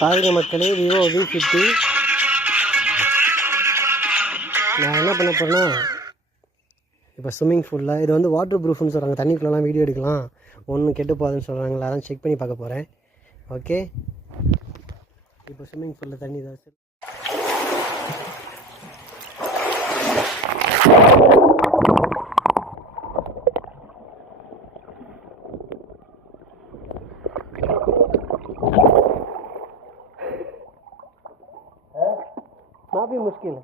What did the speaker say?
பாருங்க மக்களே, Vivo V50 நான் என்ன பண்ண போகிறேன்னா, இப்போ ஸ்விம்மிங் பூலில் இது வந்து வாட்டர் ப்ரூஃப்னு சொல்கிறாங்க, தண்ணிக்குள்ளெல்லாம் வீடியோ எடுக்கலாம், ஒன்றும் கெட்டு போகாதுன்னு சொல்கிறாங்களா, அதான் செக் பண்ணி பார்க்க போகிறேன். ஓகே, இப்போ ஸ்விம்மிங் பூலில் தண்ணி தான் माफी मुश्किल है।